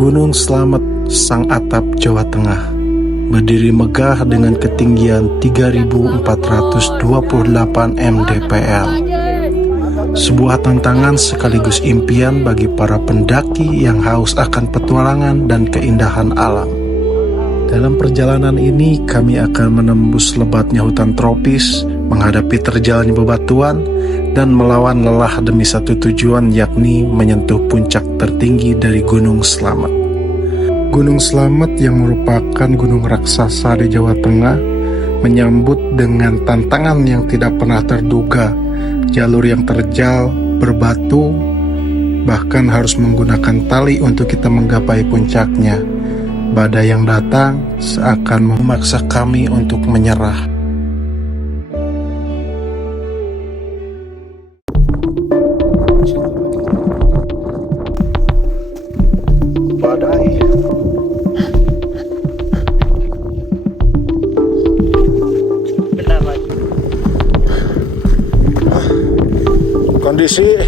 Gunung Slamet, Sang Atap, Jawa Tengah, berdiri megah dengan ketinggian 3.428 mdpl. Sebuah tantangan sekaligus impian bagi para pendaki yang haus akan petualangan dan keindahan alam. Dalam perjalanan ini kami akan menembus lebatnya hutan tropis, menghadapi terjalnya bebatuan, dan melawan lelah demi satu tujuan, yakni menyentuh puncak tertinggi dari Gunung Slamet. Gunung Slamet yang merupakan gunung raksasa di Jawa Tengah menyambut dengan tantangan yang tidak pernah terduga. Jalur yang terjal, berbatu, bahkan harus menggunakan tali untuk kita menggapai puncaknya. Badai yang datang seakan memaksa kami untuk menyerah. Badai. Kondisi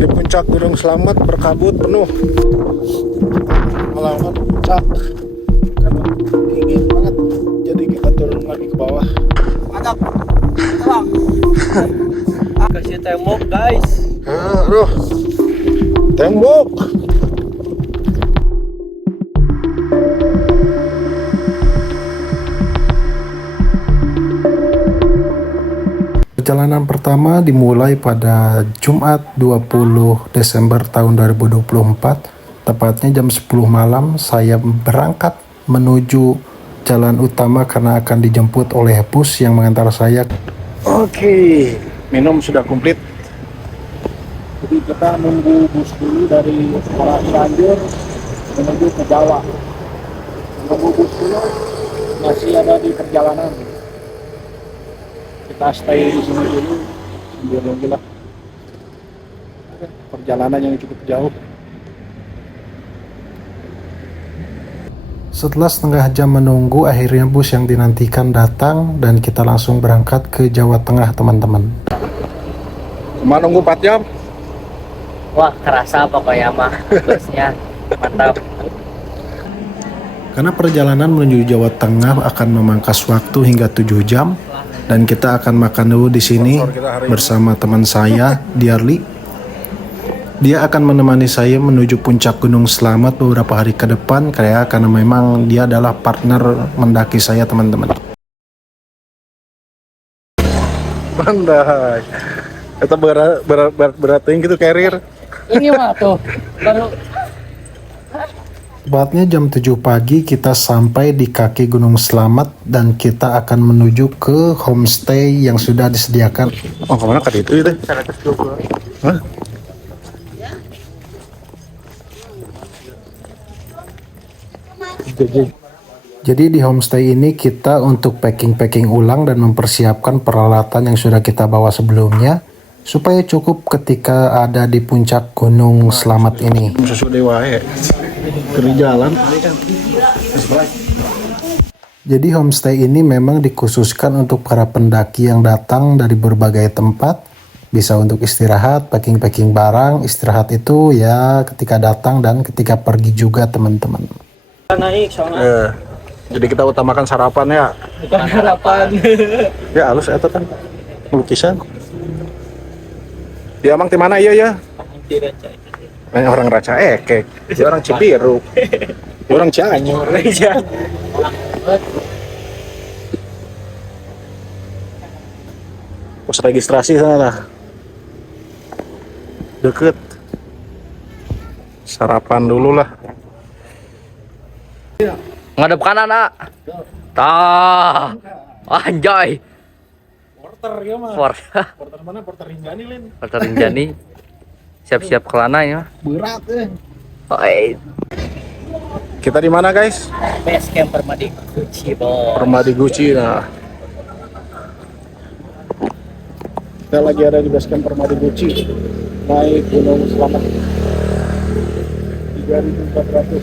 di puncak Gunung Slamet berkabut penuh. Melawan puncak karena dingin banget, jadi kita turun lagi ke bawah. Mantap, terang. Kasih tembok guys. Aduh, tembok. Perjalanan pertama dimulai pada Jumat 20 Desember tahun 2024. Tepatnya jam 10 malam saya berangkat menuju jalan utama karena akan dijemput oleh bus yang mengantar saya. Oke, minum sudah komplit. Jadi kita nunggu bus dulu dari sekolah Cianjur menuju ke Jawa. Nunggu bus dulu, masih ada di perjalanan. Kita stay di sini dulu sambil nunggu lah. Perjalanan yang cukup jauh. Setelah setengah jam menunggu, akhirnya bus yang dinantikan datang dan kita langsung berangkat ke Jawa Tengah, teman-teman. Cuma nunggu 4 jam. Wah, kerasa pokoknya mah busnya. Mantap. Karena perjalanan menuju Jawa Tengah akan memangkas waktu hingga 7 jam dan kita akan makan dulu di sini bersama teman saya, Diarli. Dia akan menemani saya menuju puncak Gunung Slamet beberapa hari ke depan karena memang dia adalah partner mendaki saya, teman-teman. Pandai. Kita berat gitu carrier. Ini mah tuh baru. Tepatnya jam 7 pagi kita sampai di kaki Gunung Slamet dan kita akan menuju ke homestay yang sudah disediakan. Oh, kemana kan itu? 120. Hah? Jadi di homestay ini kita untuk packing ulang dan mempersiapkan peralatan yang sudah kita bawa sebelumnya supaya cukup ketika ada di puncak Gunung Slamet ini. Jadi homestay ini memang dikhususkan untuk para pendaki yang datang dari berbagai tempat, bisa untuk istirahat, packing barang. Istirahat itu ya ketika datang dan ketika pergi juga, teman-teman. Naik soalnya. Jadi kita utamakan sarapan ya. Bukan harapan. Ya halus eta kan lukisan. Ya emang di mana ya? Orang Raca Ekek, dia orang Cibiru, dia orang Cianjur. Pos registrasi sana lah. Deket. Sarapan dulu lah. Ngadep kanan, A. Tah. Anjay. Porter ya mah. Porter mana? Porter Rinjani, Lin. Porter Rinjani. Siap-siap kelana ya. Berat Oi. Kita di mana, guys? Base camp Permadi Gucci, bos. Permadi Gucci. Nah, kita lagi ada di base camp Permadi Gucci, naik Gunung Slamet 3.428.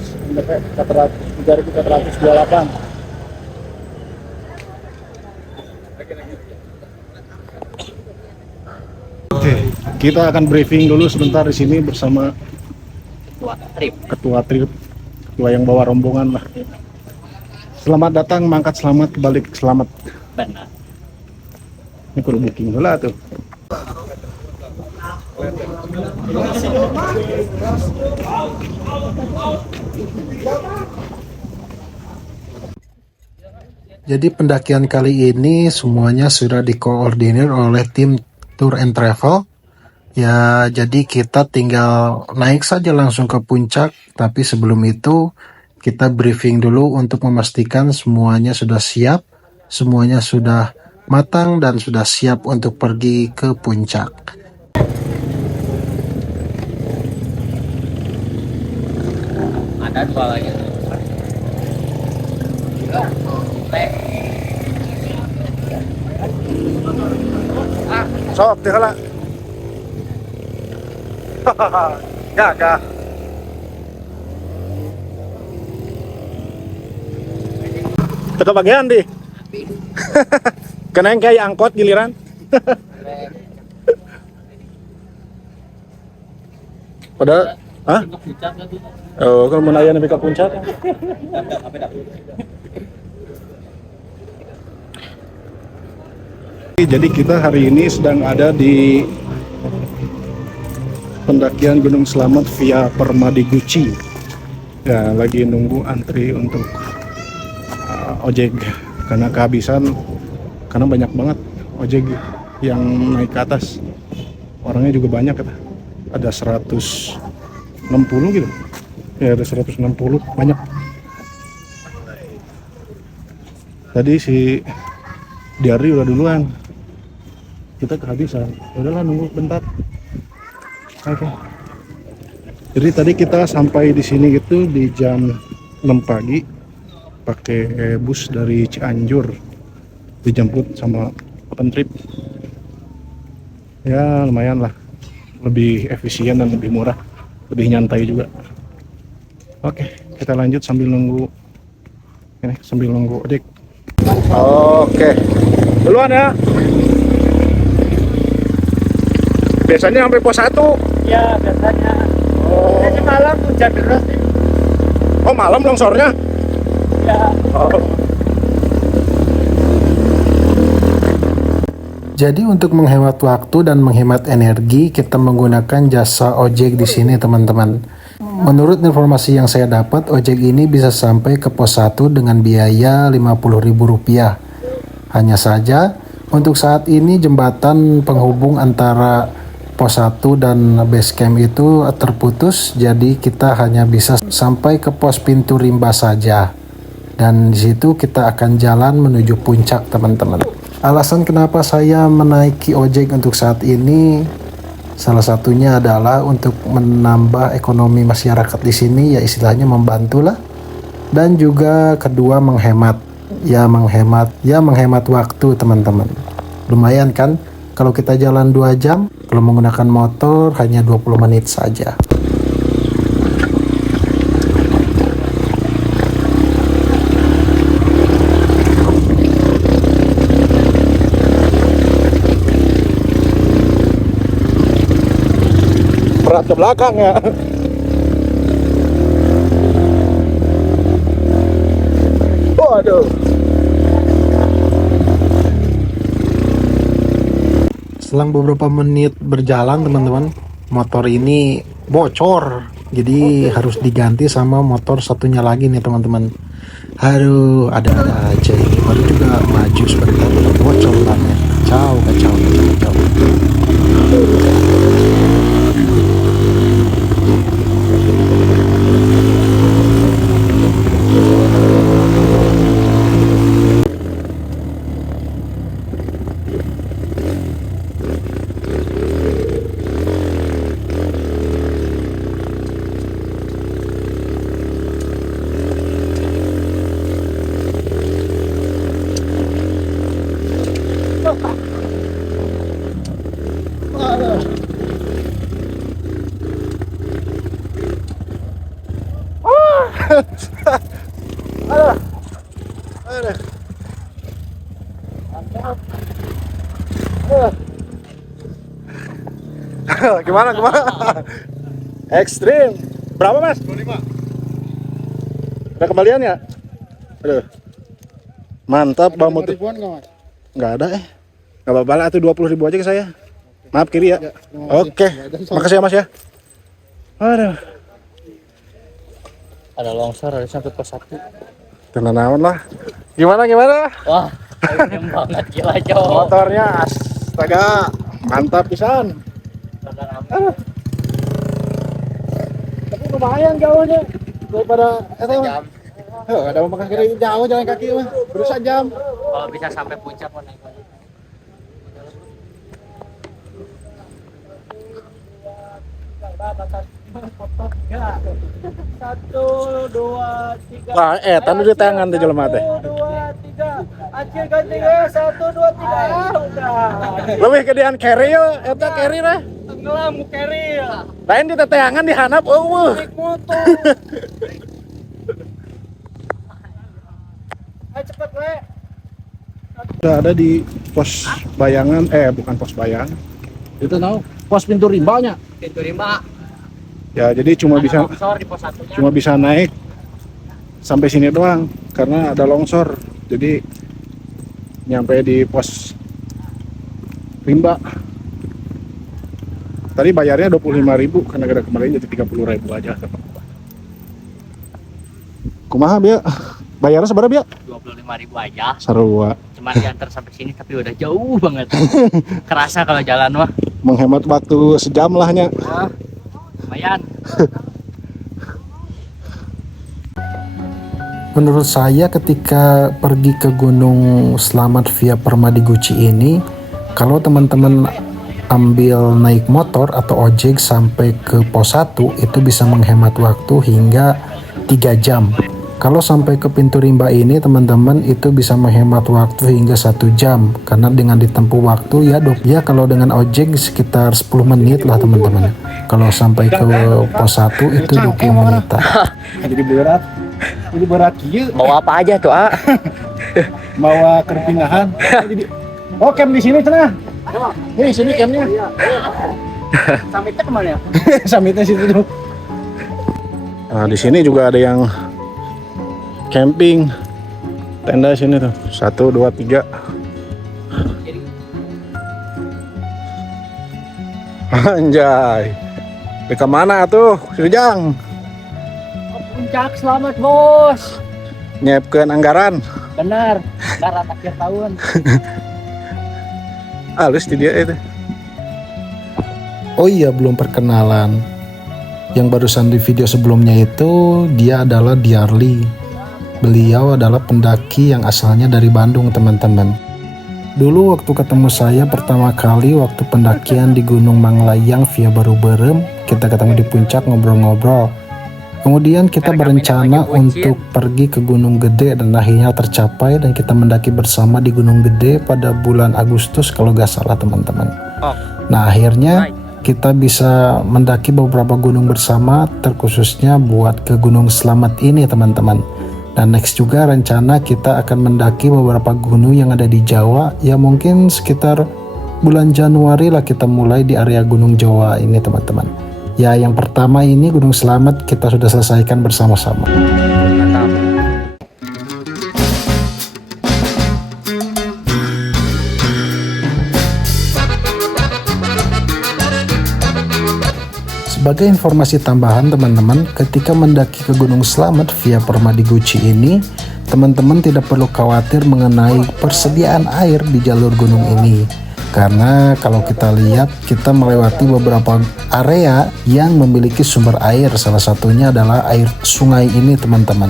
Oke, kita akan briefing dulu sebentar di sini bersama ketua trip, ketua yang bawa rombongan lah. Selamat datang, mangkat selamat, balik selamat. Benar. Ini kudu booking dulu lah tuh. Jadi pendakian kali ini semuanya sudah dikoordinir oleh tim Tour and Travel. Ya, jadi kita tinggal naik saja langsung ke puncak. Tapi sebelum itu kita briefing dulu untuk memastikan semuanya sudah siap, semuanya sudah matang dan sudah siap untuk pergi ke puncak. Ada dua lagi. Sok, tinggal lah. Gagah. Teka bagian di. Kena yang kayak angkot giliran. Padahal, hah? Oh, kalau mau nanya sampai ke puncak. Jadi kita hari ini sedang ada di pendakian Gunung Selamat via Permadi Guci. Ya, lagi nunggu antri untuk ojek karena kehabisan, karena banyak banget ojek yang naik ke atas. Orangnya juga banyak, ada 160 gitu. Ya, ada 160, banyak. Tadi si Diari udah duluan, kita kehabisan. Udahlah, nunggu bentar. Oke. Jadi tadi kita sampai di sini gitu di jam 6 pagi pakai bus dari Cianjur, dijemput sama open trip. Ya lumayan lah, lebih efisien dan lebih murah, lebih nyantai juga. Oke, kita lanjut sambil nunggu ini, sambil nunggu ojek. Oke, duluan ya. Biasanya sampai pos 1. Ya, biasanya. Oh. Biasanya malam hujan deras nih. Oh, malam longsornya? Ya. Oh. Jadi untuk menghemat waktu dan menghemat energi, kita menggunakan jasa ojek di sini, teman-teman. Menurut informasi yang saya dapat, ojek ini bisa sampai ke pos 1 dengan biaya Rp50.000. Hanya saja, untuk saat ini jembatan penghubung antara pos 1 dan base camp itu terputus, jadi kita hanya bisa sampai ke pos pintu rimba saja. Dan di situ kita akan jalan menuju puncak, teman-teman. Alasan kenapa saya menaiki ojek untuk saat ini, salah satunya adalah untuk menambah ekonomi masyarakat di sini, ya istilahnya membantulah. Dan juga kedua menghemat waktu, teman-teman. Lumayan kan? Kalau kita jalan 2 jam, kalau menggunakan motor hanya 20 menit saja. Berat ke belakang ya. Waduh. Selang beberapa menit berjalan, teman-teman, motor ini bocor. Jadi harus diganti sama motor satunya lagi nih, teman-teman. Aduh, ada-ada aja ini. Baru juga maju sebentar udah bocor bannya. Kacau. Gimana? Ekstrim. Berapa mas? 25. Ada kembalian ya? Aduh. Mantap Bang Muti. Ribuan nggak mas? Nggak ada Nggak apa-apa lah, itu 20.000 aja ke saya. Maaf kiri ya. Oke. Makasih ya mas ya. Aduh. Ada longsor, ada sampai pos 1. Tenang lah. Gimana? Wah, keren banget gila cowok. Motornya astaga. Mantap pisan. Tapi lumayan jauhnya daripada Jam. ada mau makan kiri jauh jalan kaki mah. Berusaha jam. Kalau bisa sampai puncak mau naik. 1, 2, 3. Wah, tanu di tangan tuh jelema teh. 1, 2, 3. Acil ganti ya. 1, 2, 3. Udah. Lebih gedean carry yo, eta carry lah. Tenggelam carry. Lain di teteangan dihanap eueuh. Naik motor. Ayo cepet we. Udah ada di pos bayangan, bukan pos bayangan. Itu tahu, pos pintu rimbanya. Pintu 5. Ya, jadi cuma bisa longsor di pos 1-nya. cuma bisa naik sampai sini doang karena ada longsor. Jadi nyampe di pos rimba. Tadi bayarnya 25.000 karena gara kemarin jadi 30.000 aja. Kumaha Bia? Bayarnya seberapa Bia? 25.000 aja. Sarua. Cuman diantar sampai sini tapi udah jauh banget. Kerasa kalau jalan mah. Menghemat waktu sejam lahnya. Wah, lumayan. Menurut saya ketika pergi ke Gunung Slamet via Permadi Guci ini, kalau teman-teman ambil naik motor atau ojek sampai ke pos 1 itu bisa menghemat waktu hingga 3 jam. Kalau sampai ke pintu rimba ini teman-teman itu bisa menghemat waktu hingga 1 jam karena dengan ditempuh waktu ya kalau dengan ojek sekitar 10 menit lah teman-teman. Kalau sampai ke pos 1 itu 20 menit. Jadi berat kieu. Bawa apa aja tuh, A? Bawa kerpingahan. Oh, camp di sini cenah. Nih, sini campnya. Samitnya kemana ya? Samitnya situ tuh. Nah, di sini juga ada yang camping. Tenda sini tuh. 1, 2, 3. Anjay. Di kemana tuh, Sujang? Puncak selamat bos. Nyiapkeun anggaran. Benar. Anggaran akhir tahun. Halus di dia itu. Oh iya, belum perkenalan. Yang barusan di video sebelumnya itu dia adalah Diarli. Beliau adalah pendaki yang asalnya dari Bandung teman-teman. Dulu waktu ketemu saya pertama kali waktu pendakian di Gunung Manglayang via Baru Berem, kita ketemu di puncak ngobrol-ngobrol. Kemudian kita berencana untuk pergi ke Gunung Gede dan akhirnya tercapai dan kita mendaki bersama di Gunung Gede pada bulan Agustus kalau gak salah teman-teman. Nah akhirnya kita bisa mendaki beberapa gunung bersama terkhususnya buat ke Gunung Slamet ini teman-teman. Dan next juga rencana kita akan mendaki beberapa gunung yang ada di Jawa ya mungkin sekitar bulan Januari lah kita mulai di area Gunung Jawa ini teman-teman. Ya yang pertama ini Gunung Slamet kita sudah selesaikan bersama-sama. Mantap. Sebagai informasi tambahan teman-teman, ketika mendaki ke Gunung Slamet via Permadi Guci ini, teman-teman tidak perlu khawatir mengenai persediaan air di jalur gunung ini. Karena kalau kita lihat, kita melewati beberapa area yang memiliki sumber air, salah satunya adalah air sungai ini teman-teman.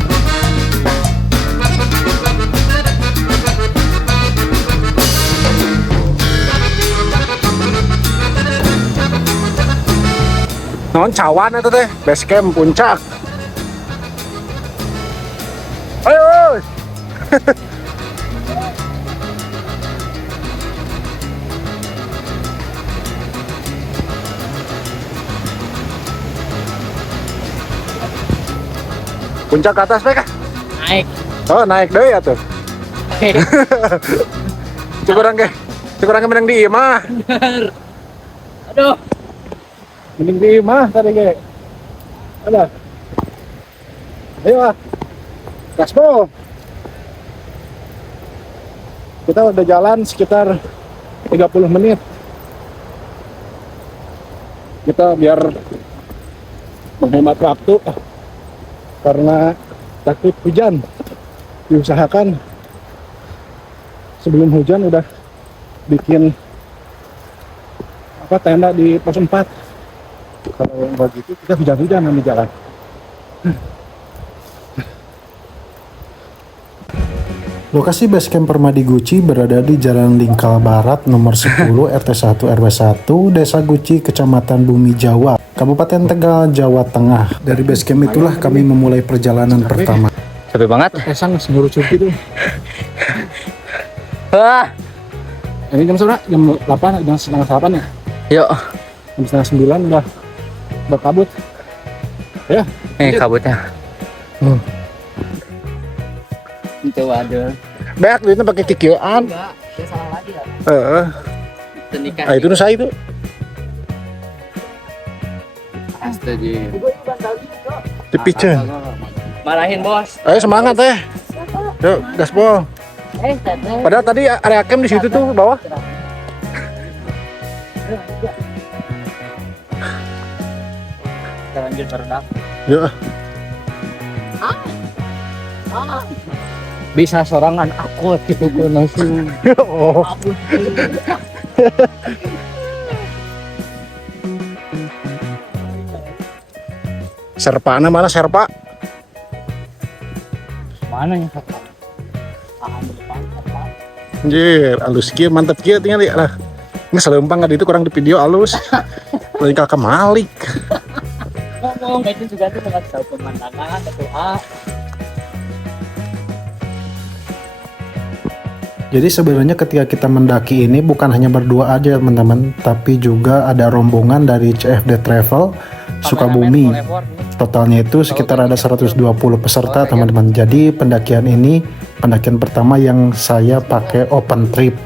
Non cawan itu teh, base camp puncak. Ayo. Puncak ke atas mereka. Naik. Oh, naik deh ya tuh. Cukurang menang di imah. Aduh. Mending di imah tadi ge. Ada. Ayo ah. Gaspol. Kita udah jalan sekitar 30 menit. Kita biar menghemat waktu karena takut hujan. Diusahakan sebelum hujan udah bikin tenda di pos 4. Kalau nggak gitu kita hujan-hujan di jalan. Lokasi basecamp Permadi Guci berada di Jalan Lingkal Barat nomor 10 RT 1 RW 1 Desa Guci Kecamatan Bumi Jawa Kabupaten Tegal Jawa Tengah. Dari basecamp itulah kami memulai perjalanan pertama. Capek banget. Esang seluruh cuti tuh. Wah. Ini jam berapa? Jam 8, jam setengah 8 ya? Yuk. Jam setengah 9 udah berkabut. Ya. Kabutnya. Itu ada. Baik, itu pakai kikian. Enggak, dia salah lagi ya. Tenikan. Itu nu saya itu. Astaga. Dipiceun. Marahin bos. Ayo semangat teh. Yuk, gaspol. Padahal tadi area camp di situ tuh bawah. Kita lanjut berenang. Yuk. Bisa sorangan aku gitu gue langsung. Oh. Serpana mana serpa? Mana ya? Anjir, alus kieu mantep kieu tinggal ya lah. Ini selempang kan itu kurang di video alus. Lain kakak Malik. Ngomong itu juga tuh dengan tahu pemandangan atau Jadi sebenarnya ketika kita mendaki ini bukan hanya berdua aja teman-teman, tapi juga ada rombongan dari CFD Travel Sukabumi. Totalnya itu sekitar ada 120 peserta teman-teman. Jadi pendakian ini pendakian pertama yang saya pakai open trip.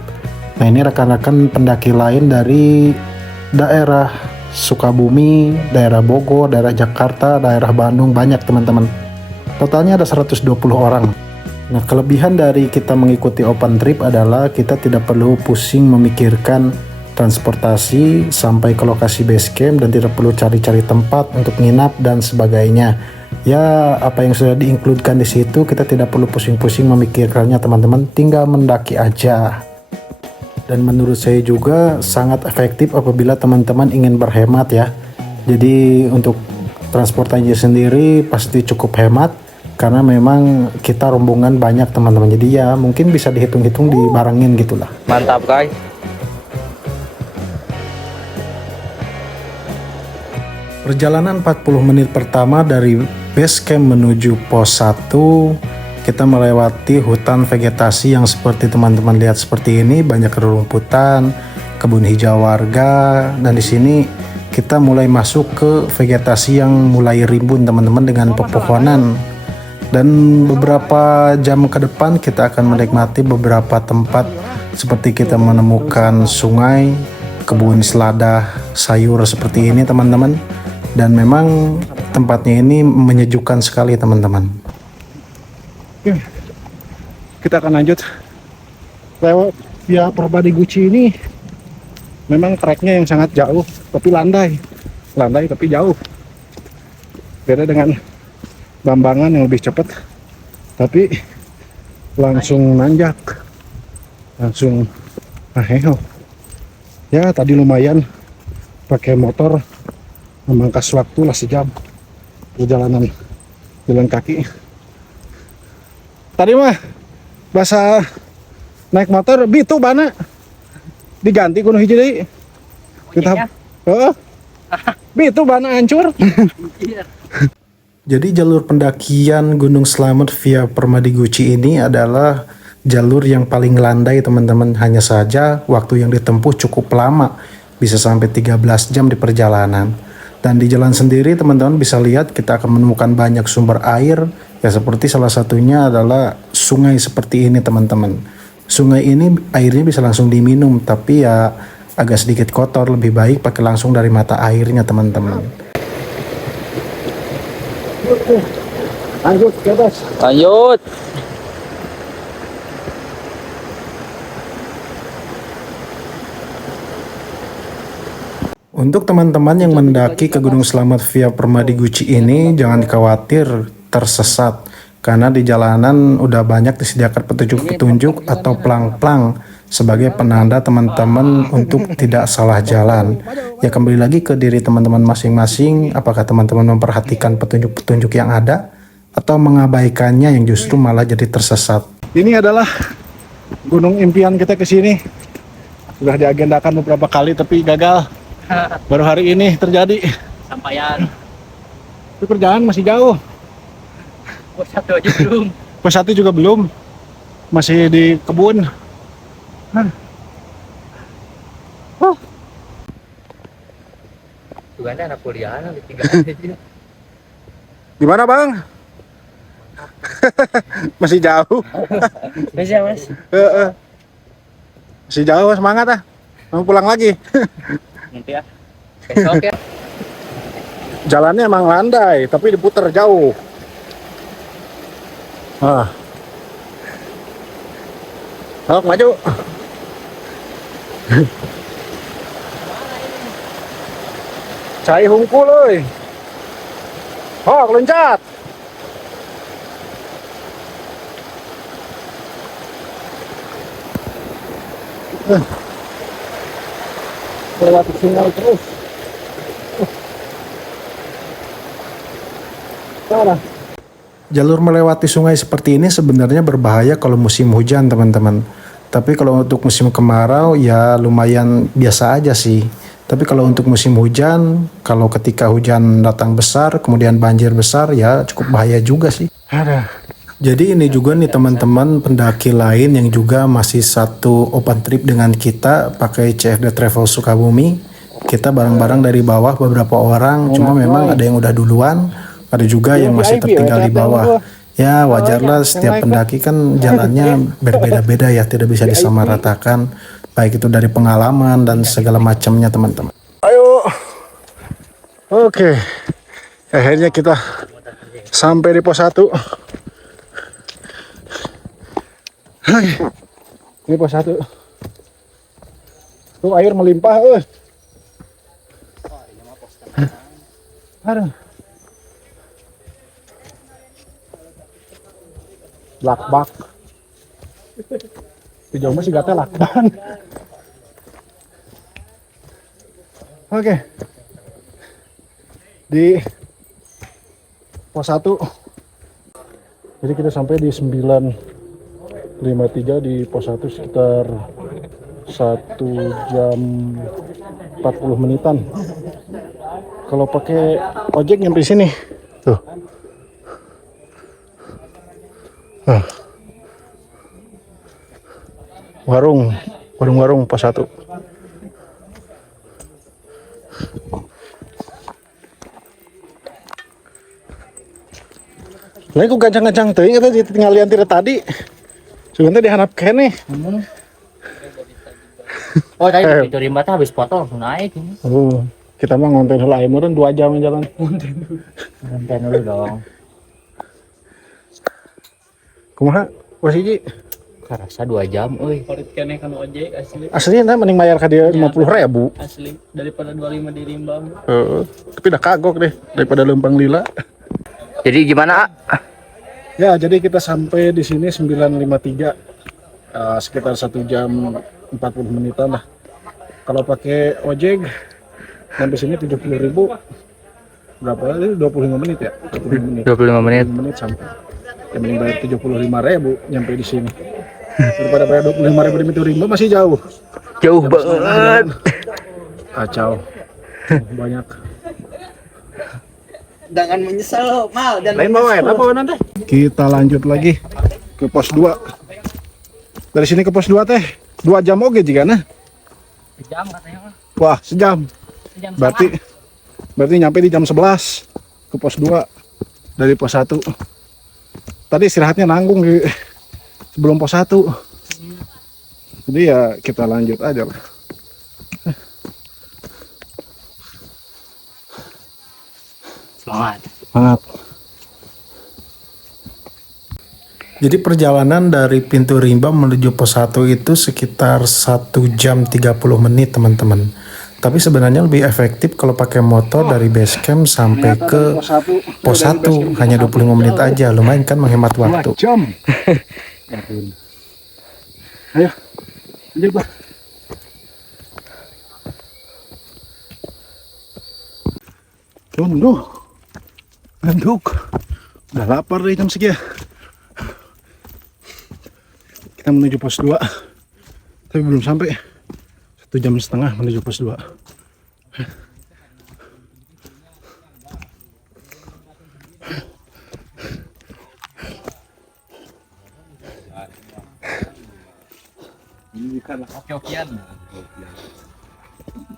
Nah ini rekan-rekan pendaki lain dari daerah Sukabumi, daerah Bogor, daerah Jakarta, daerah Bandung, banyak teman-teman. Totalnya ada 120 orang. Nah, kelebihan dari kita mengikuti open trip adalah kita tidak perlu pusing memikirkan transportasi sampai ke lokasi base camp dan tidak perlu cari-cari tempat untuk nginap dan sebagainya. Ya, apa yang sudah diinkludkan di situ kita tidak perlu pusing-pusing memikirkannya teman-teman, tinggal mendaki aja. Dan menurut saya juga sangat efektif apabila teman-teman ingin berhemat ya. Jadi untuk transportasi sendiri pasti cukup hemat. Karena memang kita rombongan banyak teman-teman, jadi ya mungkin bisa dihitung-hitung dibarengin gitulah. Mantap guys. Perjalanan 40 menit pertama dari base camp menuju pos 1, kita melewati hutan vegetasi yang seperti teman-teman lihat seperti ini, banyak rerumputan, kebun hijau warga, dan di sini kita mulai masuk ke vegetasi yang mulai rimbun teman-teman dengan pepohonan. Dan beberapa jam ke depan kita akan menikmati beberapa tempat seperti kita menemukan sungai, kebun selada, sayur seperti ini teman-teman. Dan memang tempatnya ini menyejukkan sekali teman-teman. Kita akan lanjut lewat via Permadi Guci ini. Memang treknya yang sangat jauh, tapi landai tapi jauh. Beda dengan Bambangan yang lebih cepat, tapi langsung nanjak, langsung aheo. Ya tadi lumayan pakai motor memangkas waktu lah sejam perjalanan jalan kaki. Tadi mah bahasa naik motor bitu bana diganti kuno hiji deui. Kita bitu bana hancur. Jadi jalur pendakian Gunung Slamet via Permadi Guci ini adalah jalur yang paling landai teman-teman. Hanya saja waktu yang ditempuh cukup lama, bisa sampai 13 jam di perjalanan. Dan di jalan sendiri teman-teman bisa lihat kita akan menemukan banyak sumber air. Ya seperti salah satunya adalah sungai seperti ini teman-teman. Sungai ini airnya bisa langsung diminum, tapi ya agak sedikit kotor, lebih baik pakai langsung dari mata airnya teman-teman. Lanjut ke atas. Lanjut. Untuk teman-teman yang mendaki ke Gunung Selamat via Permadi Guci ini, jangan khawatir tersesat. Karena di jalanan udah banyak disediakan petunjuk-petunjuk atau plang-plang sebagai penanda teman-teman untuk tidak salah jalan. Ya kembali lagi ke diri teman-teman masing-masing, apakah teman-teman memperhatikan petunjuk-petunjuk yang ada atau mengabaikannya yang justru malah jadi tersesat. Ini adalah gunung impian kita ke sini. Sudah diagendakan beberapa kali tapi gagal. Baru hari ini terjadi. Sampaian. Itu kerjaan masih jauh. Pos 1 aja belum. Pos 1 juga belum. Masih di kebun. Tuh kan anak kuliah di 3 aja. Gimana bang? Masih jauh. Masih ya, Mas. Masih jauh, semangat ah. Mau pulang lagi. Nanti ya. Besok ya. Jalannya emang landai, tapi diputer jauh. Maju. Cai hungkul euy. Loncat. Lewati sungai terus. Jalur melewati sungai seperti ini sebenarnya berbahaya kalau musim hujan teman-teman. Tapi kalau untuk musim kemarau ya lumayan biasa aja sih. Tapi kalau untuk musim hujan, kalau ketika hujan datang besar, kemudian banjir besar ya cukup bahaya juga sih. Jadi ini juga nih teman-teman pendaki lain yang juga masih satu open trip dengan kita pakai CFD Travel Sukabumi. Kita bareng-bareng dari bawah beberapa orang, cuma memang ada yang udah duluan, ada juga yang masih tertinggal di bawah. Ya wajarlah setiap pendaki kan jalannya berbeda-beda ya, tidak bisa disamaratakan, baik itu dari pengalaman dan segala macamnya teman-teman. Ayo, oke, akhirnya kita sampai di pos 1. Ini pos 1. Tuh air melimpah, Aduh. Lakbak. Sejauh masih gak lakban. Oke. Di pos 1. Jadi kita sampai di 9.53 di pos 1 sekitar 1 jam 40 menitan. Kalau pakai ojek nyampe sini. Tuh. Warung pos 1. Lain ku gancang-gancang teuing eta tinggal lian tira tadi. Sebenarnya dihanap kene. Oh, tadi itu rimba teh habis foto langsung naik ini. Kita mah ngonten heula aya meureun 2 jam jalan. Ngonten dulu dong. Kumaha? Posisi Karasa 2 jam euy. Korit keneh kan ojek asli. aslinya mending bayar ka dia 50.000. Asli daripada 25 di Limbang. Tapi dah kagok deh daripada lempang lila. Jadi gimana? Ya, jadi kita sampai di sini 9.53. Sekitar 1 jam 40 menitan lah. Kalau pakai ojek sampai sini 70.000. Berapa? 25 menit ya? 25 menit. 25 menit. 25 menit sampai. Yang mending bayar 75.000 nyampe di sini. Daripada bayar 25.000 di Miturimba masih jauh. Jauh banget. Kacau. Banyak. Jangan menyesal, Mal. Lain bawa ya, apa nanti? Kita lanjut lagi ke pos 2. Dari sini ke pos 2 teh 2 jam oke jika nah. Sejam katanya mah. Wah, sejam. Sejam Berarti nyampe di jam 11 ke pos 2 dari pos 1. Tadi istirahatnya nanggung di sebelum pos 1. Jadi ya kita lanjut aja lah. Semangat. Semangat. Jadi perjalanan dari pintu rimba menuju pos 1 itu sekitar 1 jam 30 menit teman-teman. Tapi sebenarnya lebih efektif kalau pakai motor dari base camp sampai ke pos 1 hanya 25 menit aja, lumayan kan menghemat waktu. 2 jam. Ayo, lanjut Pak. Tunggu, ngantuk. Udah lapar dari jam segitu. Kita menuju pos 2, tapi belum sampai. 1 jam setengah menuju pos 2. Ini bukan hoki-hokian.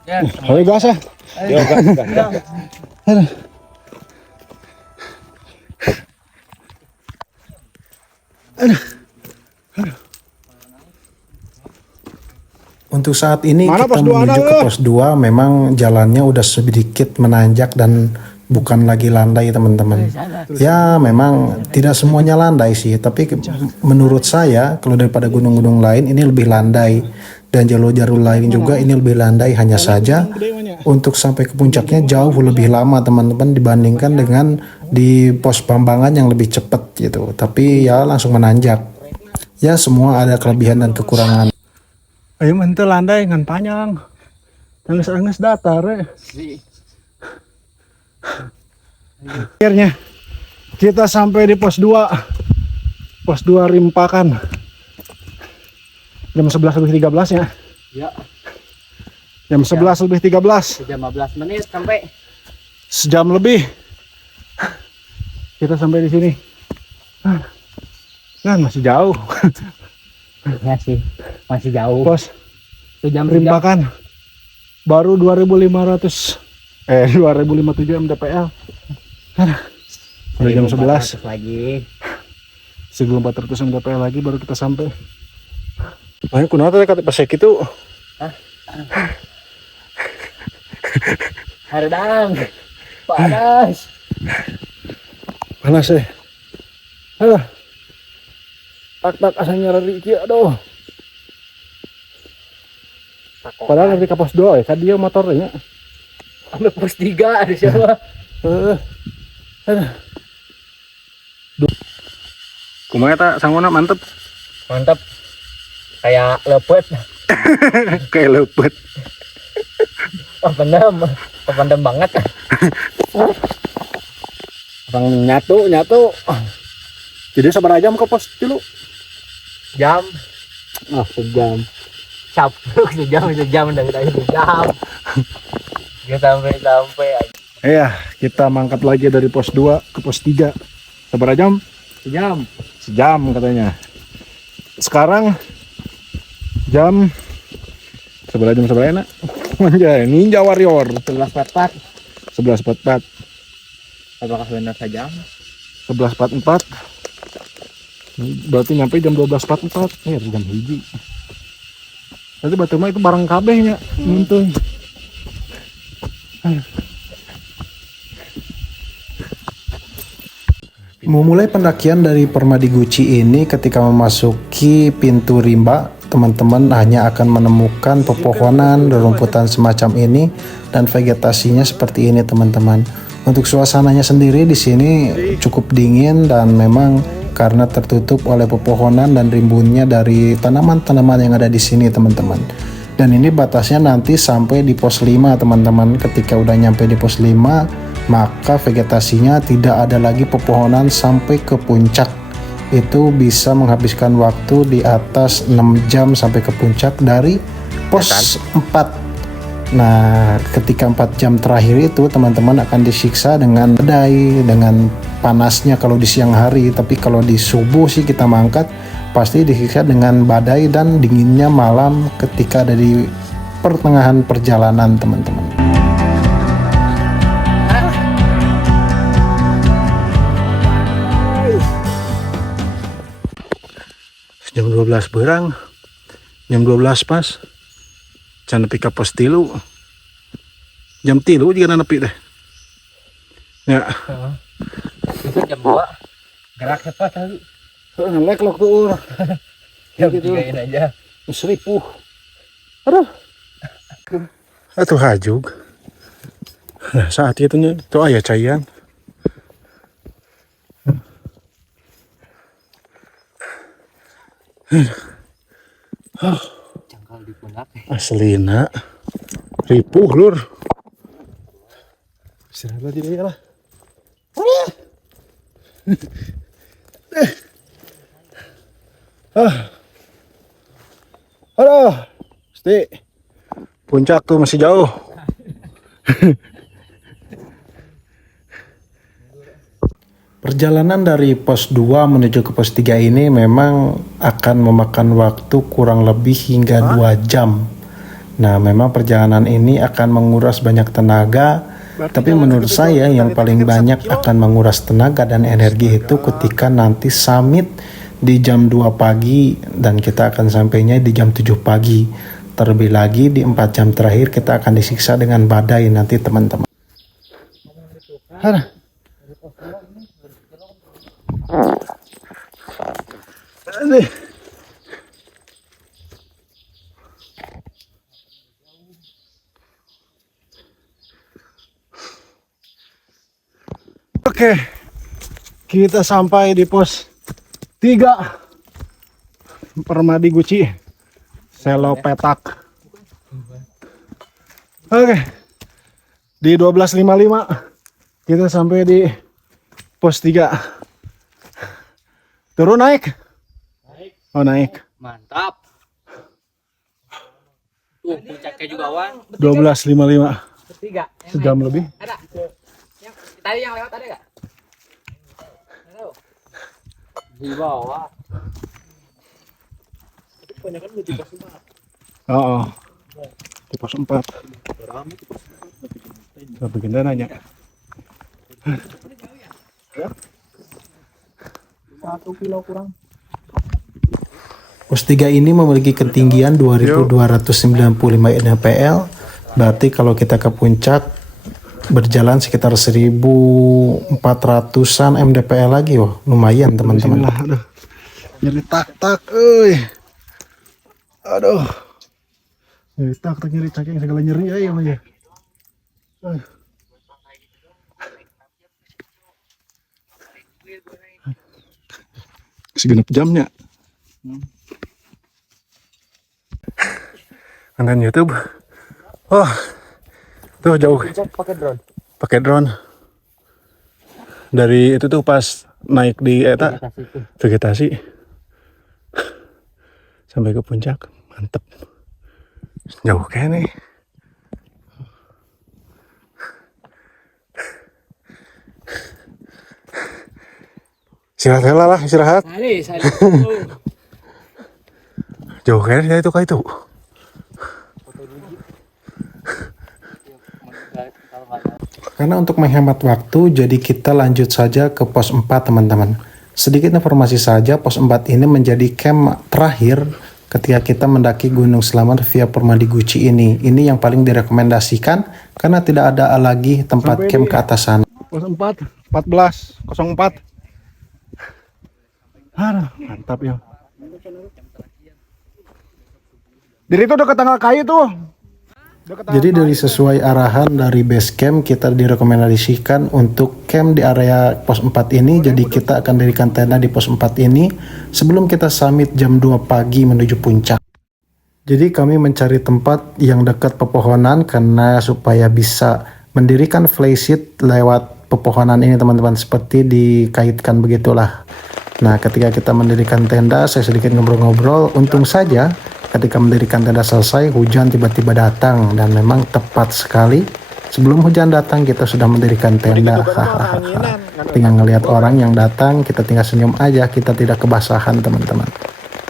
Ya, Ayo gas ah. Untuk saat ini Mana kita pos 2 menuju ke anak, pos 2 memang jalannya udah sedikit menanjak dan bukan lagi landai teman-teman. Ya memang tidak semuanya landai sih, tapi menurut saya kalau daripada gunung-gunung lain ini lebih landai, dan jalur-jalur lain juga ini lebih landai. Hanya saja untuk sampai ke puncaknya jauh lebih lama teman-teman dibandingkan dengan di pos Bambangan yang lebih cepat gitu, tapi ya langsung menanjak. Ya semua ada kelebihan dan kekurangan. Ayo mentel landai ngan panjang. Anges-anges datar Akhirnya kita sampai di pos 2. Pos 2 Rimpakan. Jam 11:13 ya. ya, Jam 11:13. jam 15 menit sampai. Sejam lebih. Kita sampai di sini. Kan masih jauh. Ya sih, masih jauh. Pos Sejam Rimpakan baru 2500 2057 mdpl. Udah jam 11 lagi. 1400 mdpl lagi baru kita sampai. Ayo kunaon teh kata pasek itu. Hardang. Panas. Panas Aduh. Tak asanya rari kieu aduh. Padahal dari kapos 2 kan dia motornya. Sampai pos 3 ada siapa? Kumaha eta sangguna mantep. Mantap. Kayak lepet. Kayak lepet. Pendem banget. Orang nyatu. Jadi sabar jam ke pos 3? Jam. Sejam. Capluk sejam dari sejam. Kita sampai aja. Iya, kita mangkat lagi dari pos 2 ke pos 3. Sabar jam? Sejam katanya. Sekarang jam sebelah enak. Anjay, Ninja Warrior 11.44. 11.44. Apakah benar saja? 11.44. Berarti nyampe jam 12.44. Jam hiji. Nanti batu mah itu barang kabehnya. Muntuh. Memulai pendakian dari Permadi Guci ini, ketika memasuki pintu rimba, teman-teman hanya akan menemukan pepohonan, rerumputan semacam ini, dan vegetasinya seperti ini teman-teman. Untuk suasananya sendiri di sini cukup dingin dan memang karena tertutup oleh pepohonan dan rimbunnya dari tanaman-tanaman yang ada di sini teman-teman. Dan ini batasnya nanti sampai di pos 5 teman-teman. Ketika udah nyampe di pos 5, maka vegetasinya tidak ada lagi pepohonan sampai ke puncak. Itu bisa menghabiskan waktu di atas 6 jam sampai ke puncak dari pos 4. Nah, ketika 4 jam terakhir itu teman-teman akan disiksa dengan badai, dengan panasnya kalau di siang hari. Tapi kalau di subuh sih kita mangkat, pasti disiksa dengan badai dan dinginnya malam ketika ada di pertengahan perjalanan teman-teman. Jam 12 berang. Jam 12 pas. Can nepi ka pos 3. Jam 3 juga nepi teh. Ya. Itu jam 2. Gerak cepat tadi. Ngelek lo tuh. Ya tigain aja. 1.000. Aduh. Atuh hajuk. Nah, saat itu tuh aya cayan. Cangkal di pundak. Aslina. Ripuh lur. Istirahat aja lah. Aduh, Sti. Puncak tuh masih jauh. Perjalanan dari pos 2 menuju ke pos 3 ini memang akan memakan waktu kurang lebih hingga 2 jam. Nah, memang perjalanan ini akan menguras banyak tenaga, tapi menurut saya yang paling banyak akan menguras tenaga dan energi itu ketika nanti summit di jam 2 pagi dan kita akan sampainya di jam 7 pagi. Terlebih lagi di 4 jam terakhir kita akan disiksa dengan badai nanti teman-teman. Oke, kita sampai di pos 3 Permadi Guci Selo Petak. Oke, di 12.55 kita sampai di pos 3. Turun naik? Oh naik. Mantap. Tuh puncaknya juga Wan. 12.55 Ketiga. sejam lebih. Ada. Yang tadi yang lewat ada enggak? Di bawah. Oh, di pos 4. Kita bikin dananya. Pos 3 ini memiliki ketinggian 2295 mdpl. Berarti kalau kita ke puncak berjalan sekitar 1400-an mdpl lagi. Wah, lumayan teman-teman. Aduh. Nyeri tak-tak, euy. Aduh. Nyeri tak-tak, nyeri cakeng segala nyeri ya mah ya. Segenap jamnya. Konten YouTube. Oh. Tuh jauh. Pakai drone. Pakai drone. Dari itu tuh pas naik di eta vegetasi sampai ke puncak, mantep. Jauh kayak nih. Istirahat lah, istirahat. Sali. Jauh kayaknya itu kayak itu. Karena untuk menghemat waktu, jadi kita lanjut saja ke pos 4 teman-teman. Sedikit informasi saja, pos 4 ini menjadi camp terakhir ketika kita mendaki Gunung Selamat via Permadi Guci ini. Ini yang paling direkomendasikan karena tidak ada lagi tempat camp ke atas sana. Pos 4, 14.04. Aduh, mantap ya. Dari itu dekat tanggal kayu tuh. Jadi dari sesuai arahan dari base camp, kita direkomendasikan untuk camp di area pos 4 ini. Jadi kita akan dirikan tenda di pos 4 ini sebelum kita summit jam 2 pagi menuju puncak. Jadi kami mencari tempat yang dekat pepohonan karena supaya bisa mendirikan flysheet lewat pepohonan ini teman-teman, seperti dikaitkan begitulah. Nah, ketika kita mendirikan tenda, saya sedikit ngobrol-ngobrol. Untung saja ketika mendirikan tenda selesai, hujan tiba-tiba datang dan memang tepat sekali. Sebelum hujan datang, kita sudah mendirikan tenda. Hahaha. Tinggal ngelihat orang yang datang, kita tinggal senyum aja, kita tidak kebasahan teman-teman.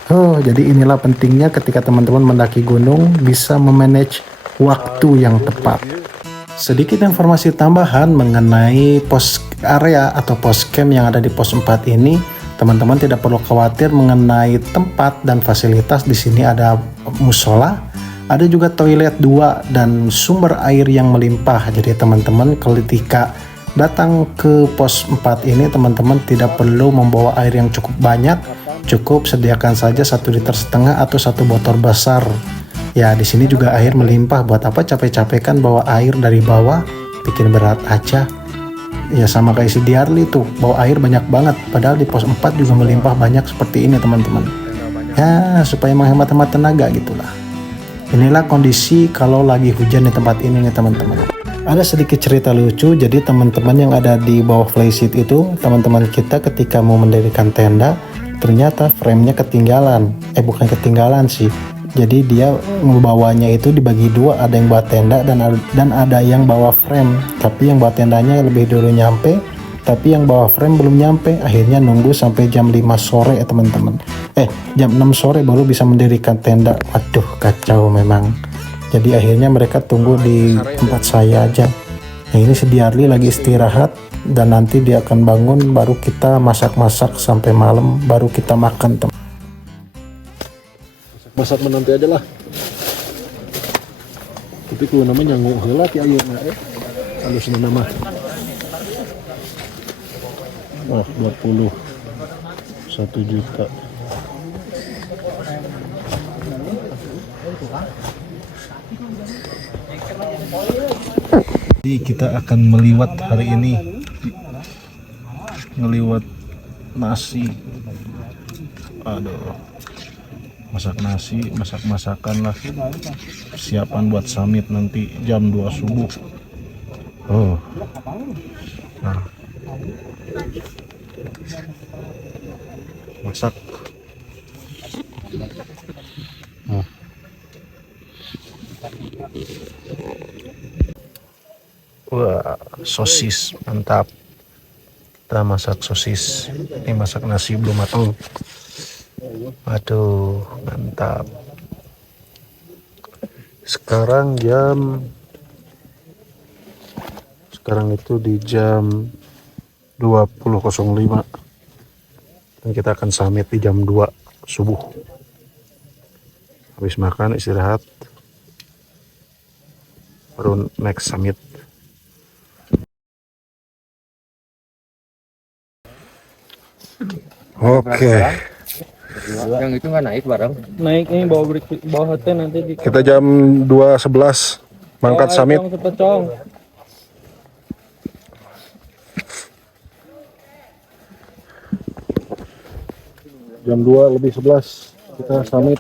Oh, jadi inilah pentingnya ketika teman-teman mendaki gunung bisa memanage waktu yang tepat. Sedikit informasi tambahan mengenai pos area atau pos camp yang ada di pos 4 ini. Teman-teman tidak perlu khawatir mengenai tempat dan fasilitas. Di sini ada musola, ada juga toilet 2 dan sumber air yang melimpah. Jadi teman-teman ketika Datang ke pos 4 ini teman-teman tidak perlu membawa air yang cukup banyak, cukup sediakan saja 1,5 liter atau 1 botol besar. Ya di sini juga air melimpah, buat apa capek-capek kan bawa air dari bawah, bikin berat aja. Ya sama kayak si Diarli tuh, bawa air banyak banget, padahal di pos 4 juga melimpah banyak seperti ini teman-teman. Ya supaya menghemat-hemat tenaga gitulah. Inilah kondisi kalau lagi hujan di tempat ini nih teman-teman. Ada sedikit cerita lucu, jadi teman-teman yang ada di bawah flysheet itu, teman-teman kita ketika mau mendirikan tenda, ternyata frame-nya ketinggalan. Bukan ketinggalan sih, jadi dia membawanya itu dibagi dua, ada yang bawa tenda dan ada yang bawa frame. Tapi yang bawa tendanya lebih dulu nyampe, tapi yang bawa frame belum nyampe. Akhirnya nunggu sampai jam 5 sore ya teman-teman. Jam 6 sore baru bisa mendirikan tenda. Waduh kacau memang. Jadi akhirnya mereka tunggu di tempat saya aja. Nah ini si Diarli lagi istirahat, dan nanti dia akan bangun baru kita masak-masak sampai malam baru kita makan teman. Masak menanti aja lah. Tapi kalau namanya nyanggung heula ti ayeuna halus nama. Oh 20 1 juta. Jadi kita akan meliwat hari ini, ngeliwat nasi. Aduh, masak nasi, masak-masakan lah, persiapan buat summit nanti jam 2 subuh. Oh, nah, masak. Wah, sosis mantap. Kita masak sosis. Ini masak nasi belum matang. Aduh, mantap. Sekarang itu di jam 20.05. Dan kita akan summit di jam 2 subuh. Habis makan istirahat, baru next summit. Oke. Yang itu nggak naik bareng. Naik ini bawa hotel nanti di. Kita jam 2.11 mangkat summit. Jam 2:11 kita summit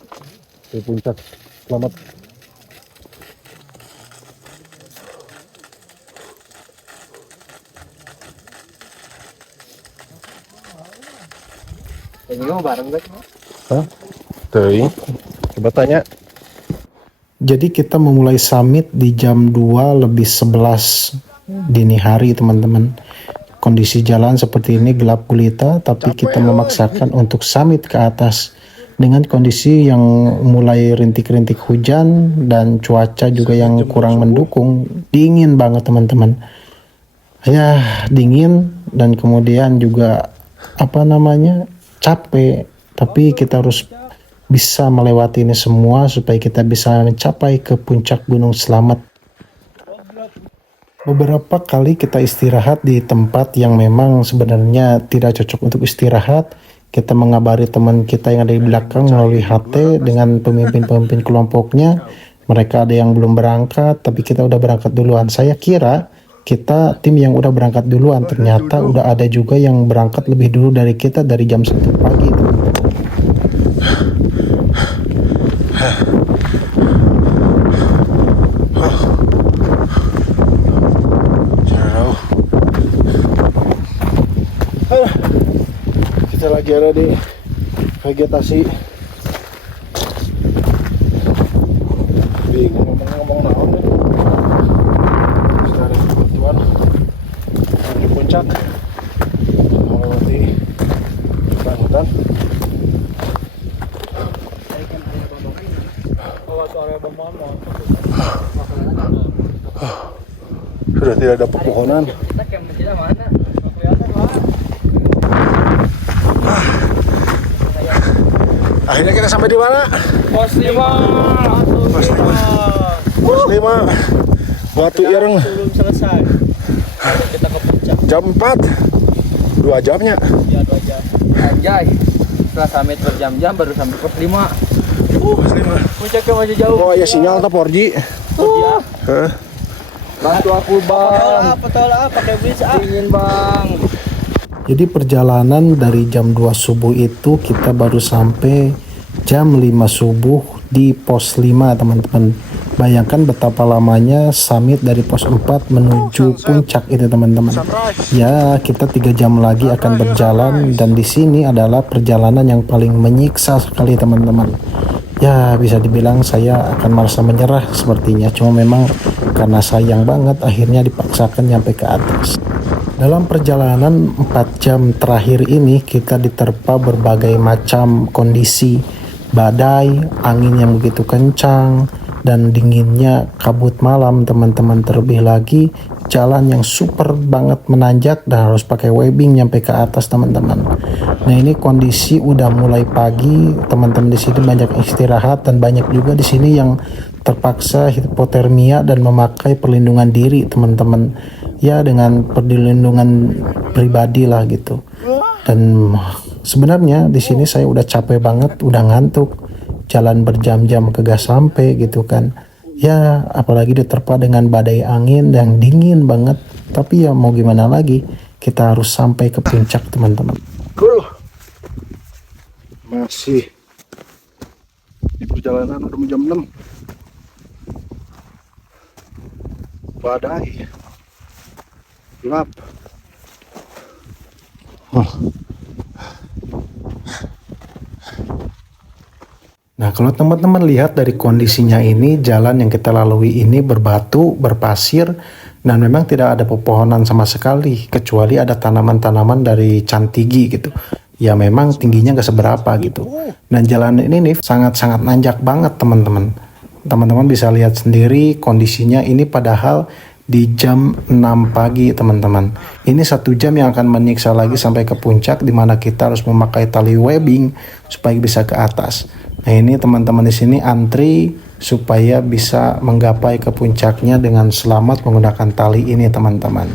di puncak. Selamat. Ini mau bareng guys? Hah? Tuh, coba tanya. Jadi kita memulai summit di jam 2:11 dini hari teman-teman. Kondisi jalan seperti ini gelap gulita, tapi kita memaksakan untuk summit ke atas dengan kondisi yang mulai rintik-rintik hujan dan cuaca juga yang kurang mendukung. Dingin banget teman-teman. Ya dingin, dan kemudian juga capek, tapi kita harus bisa melewati ini semua supaya kita bisa mencapai ke puncak gunung selamat. Beberapa kali kita istirahat di tempat yang memang sebenarnya tidak cocok untuk istirahat. Kita mengabari teman kita yang ada di belakang melalui HT dengan pemimpin-pemimpin kelompoknya. Mereka ada yang belum berangkat, tapi kita udah berangkat duluan. Saya kira kita tim yang udah berangkat duluan, ternyata udah ada juga yang berangkat lebih dulu dari kita, dari jam 1 pagi. Kita lagi ada di vegetasi. Bingung ngomong naon nih. Sudah ada kebutuhan di puncak, melewati hutan. Sudah tidak ada pepohonan. Akhirnya kita sampai di mana? Pos 5. Pos 5. Batu Ireng. Belum selesai. Kita ke puncak. jam 4. 2 jamnya. Ya 2 jam. Anjay. Setelah summit berjam-jam baru sampai pos 5. Puncaknya masih jauh. Oh ya sinyal atau 4G? Hah? Bantu aku bang. Pakai bis dingin bang. Jadi perjalanan dari jam 2 subuh itu kita baru sampai jam 5 subuh di pos 5 teman-teman. Bayangkan betapa lamanya summit dari pos 4 menuju puncak itu teman-teman. Ya kita 3 jam lagi akan berjalan dan di sini adalah perjalanan yang paling menyiksa sekali teman-teman. Ya bisa dibilang saya akan merasa menyerah sepertinya. Cuma memang karena sayang banget akhirnya dipaksakan nyampe ke atas. Dalam perjalanan 4 jam terakhir ini kita diterpa berbagai macam kondisi. Badai, angin yang begitu kencang, dan dinginnya kabut malam teman-teman. Terlebih lagi jalan yang super banget menanjak dan harus pakai webbing nyampe ke atas teman-teman. Nah ini kondisi udah mulai pagi, teman-teman di sini banyak istirahat dan banyak juga di sini yang terpaksa hipotermia dan memakai perlindungan diri teman-teman. Ya dengan perlindungan pribadi lah gitu. Dan sebenarnya di sini saya udah capek banget, udah ngantuk. Jalan berjam-jam kagak sampai gitu kan. Ya apalagi diterpa dengan badai angin yang dingin banget. Tapi ya mau gimana lagi, kita harus sampai ke puncak teman-teman. Masih di perjalanan udah mau jam 6. Badai gelap. Nah kalau teman-teman lihat dari kondisinya ini, jalan yang kita lalui ini berbatu, berpasir, dan memang tidak ada pepohonan sama sekali, kecuali ada tanaman-tanaman dari cantigi gitu. Ya memang tingginya gak seberapa gitu. Dan jalan ini nih sangat-sangat nanjak banget teman-teman. Teman-teman bisa lihat sendiri kondisinya ini padahal di jam 6 pagi teman-teman. Ini 1 jam yang akan menyiksa lagi sampai ke puncak, dimana kita harus memakai tali webbing supaya bisa ke atas. Nah ini teman-teman di sini antri supaya bisa menggapai ke puncaknya dengan selamat menggunakan tali ini teman-teman.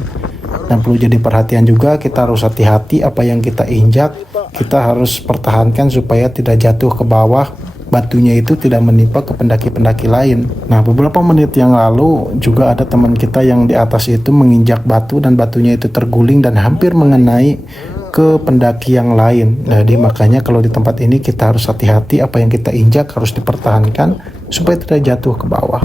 Dan perlu jadi perhatian juga, kita harus hati-hati apa yang kita injak, kita harus pertahankan supaya tidak jatuh ke bawah, batunya itu tidak menimpa ke pendaki-pendaki lain. Nah beberapa menit yang lalu juga ada teman kita yang di atas itu menginjak batu dan batunya itu terguling dan hampir mengenai ke pendaki yang lain. Jadi makanya kalau di tempat ini kita harus hati-hati, apa yang kita injak harus dipertahankan supaya tidak jatuh ke bawah.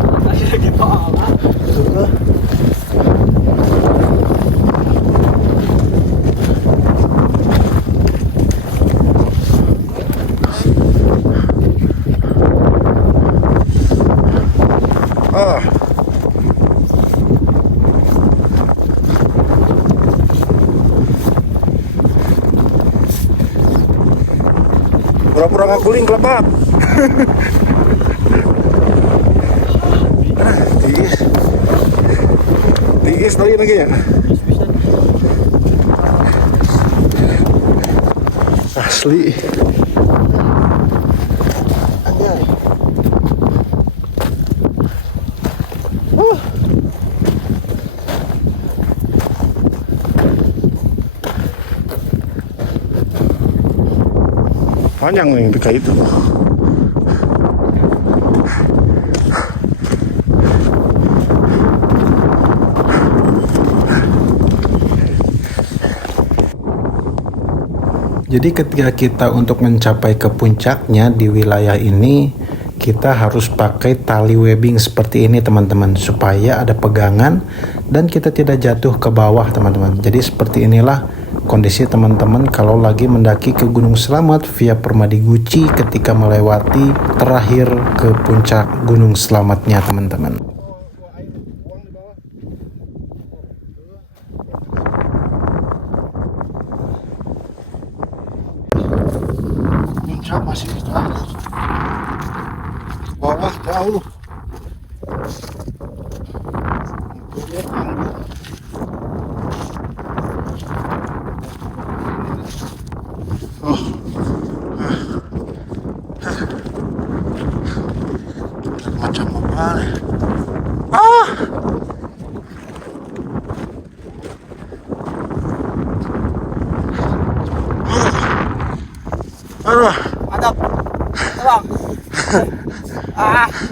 Pura-pura nggak guling kelepak. Tiis. Tiis tadi lagi ya. Asli. Anjay. Panjang nih pika itu. Jadi ketika kita untuk mencapai ke puncaknya di wilayah ini, kita harus pakai tali webbing seperti ini teman-teman, supaya ada pegangan dan kita tidak jatuh ke bawah teman-teman. Jadi seperti inilah kondisi teman-teman kalau lagi mendaki ke Gunung Slamet via Permadi Guci ketika melewati terakhir ke puncak Gunung Slametnya teman-teman. Puncak masih jauh. Bawah jauh. Macam apa nih? Aduh, Mantap. Bang.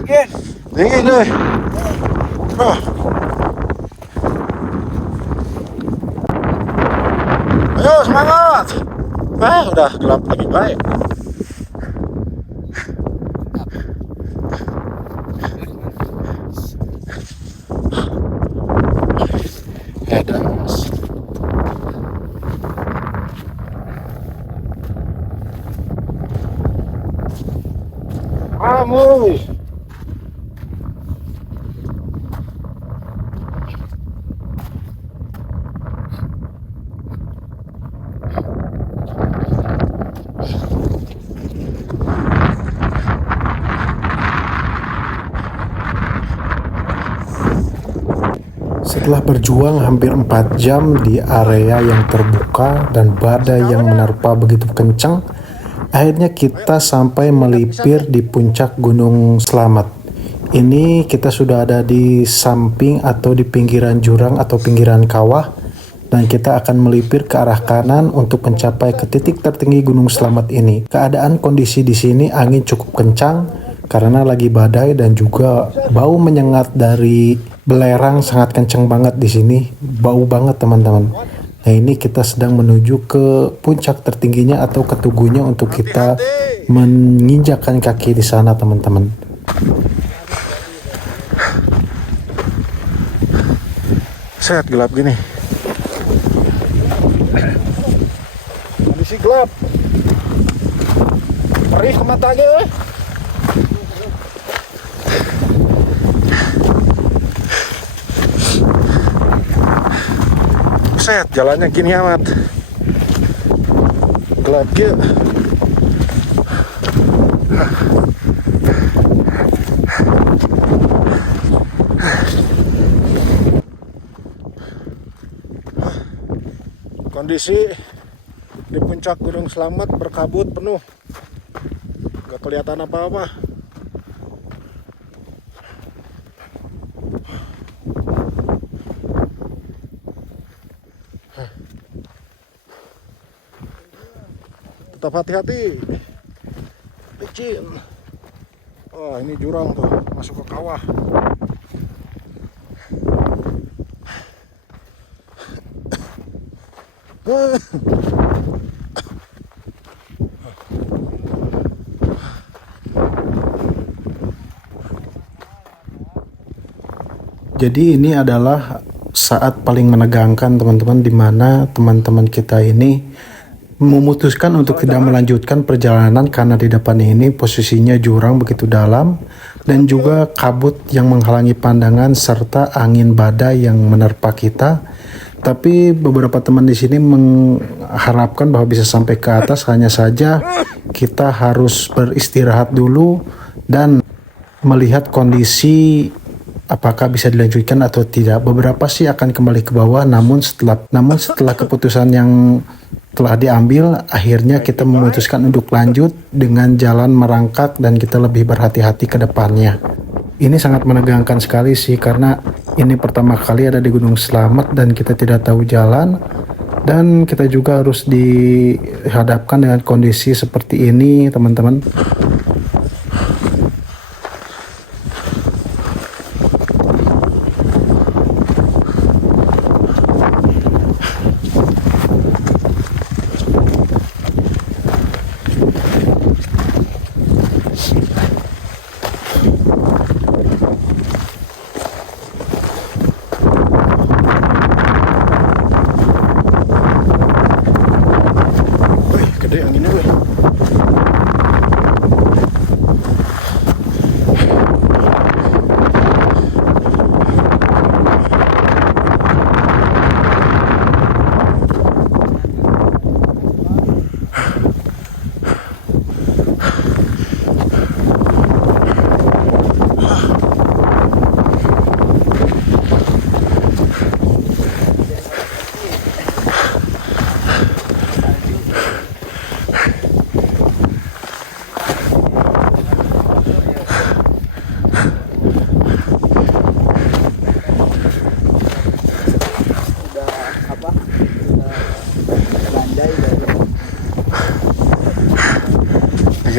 Dingin. dingin deh. Aduh. Ayo semangat. Udah gelap lagi baik. Edas. Vamos. Setelah berjuang hampir 4 jam di area yang terbuka dan badai yang menerpa begitu kencang, akhirnya kita sampai melipir di puncak Gunung Slamet. Ini kita sudah ada di samping atau di pinggiran jurang atau pinggiran kawah, dan kita akan melipir ke arah kanan untuk mencapai ke titik tertinggi Gunung Slamet ini. Keadaan kondisi di sini angin cukup kencang karena lagi badai dan juga bau menyengat dari belerang sangat kencang banget di sini, bau banget teman-teman. Nah ini kita sedang menuju ke puncak tertingginya atau ke tugunya untuk kita menginjakkan kaki di sana teman-teman. Set gelap gini. Kondisi gelap. Perih ke mata aja. Set jalannya gini amat. Gelap ya. Kondisi di puncak Gunung Slamet berkabut penuh, nggak kelihatan apa-apa. Tetap hati-hati, licin. Oh ini jurang tuh, masuk ke kawah. Jadi ini adalah saat paling menegangkan teman-teman, di mana teman-teman kita ini memutuskan untuk tidak melanjutkan perjalanan karena di depan ini posisinya jurang begitu dalam dan juga kabut yang menghalangi pandangan serta angin badai yang menerpa kita. Tapi beberapa teman di sini mengharapkan bahwa bisa sampai ke atas, hanya saja kita harus beristirahat dulu dan melihat kondisi apakah bisa dilanjutkan atau tidak. Beberapa sih akan kembali ke bawah, namun setelah keputusan yang telah diambil, akhirnya kita memutuskan untuk lanjut dengan jalan merangkak dan kita lebih berhati-hati ke depannya. Ini sangat menegangkan sekali sih, karena ini pertama kali ada di Gunung Slamet dan kita tidak tahu jalan, dan kita juga harus dihadapkan dengan kondisi seperti ini teman-teman. Gede anginnya weh.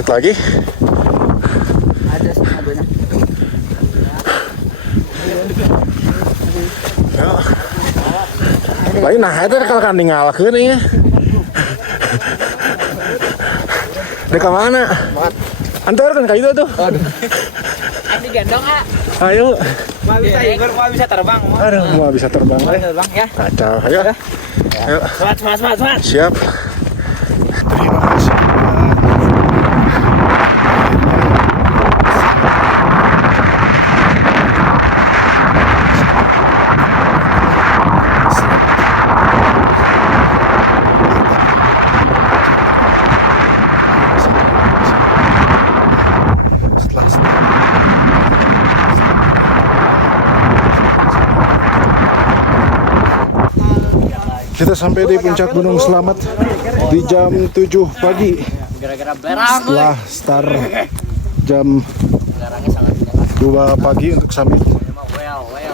Dikit lagi. Ada banyak. Ya. Lain nah itu kalau kan ninggalkeun ya. Dek mana? Antarkan kayu itu tuh. Aduh. Ini gendong, ah. Ayo. Mau bisa terbang. Aduh, mau bisa terbang. Terbang ya. Kacau. Ayo. Ayo. Semangat. Siap. Terima kasih. Kita sampai di puncak Gunung Selamat di jam 7 pagi. Gara-gara belerang. Setelah start jam 2 pagi untuk summit.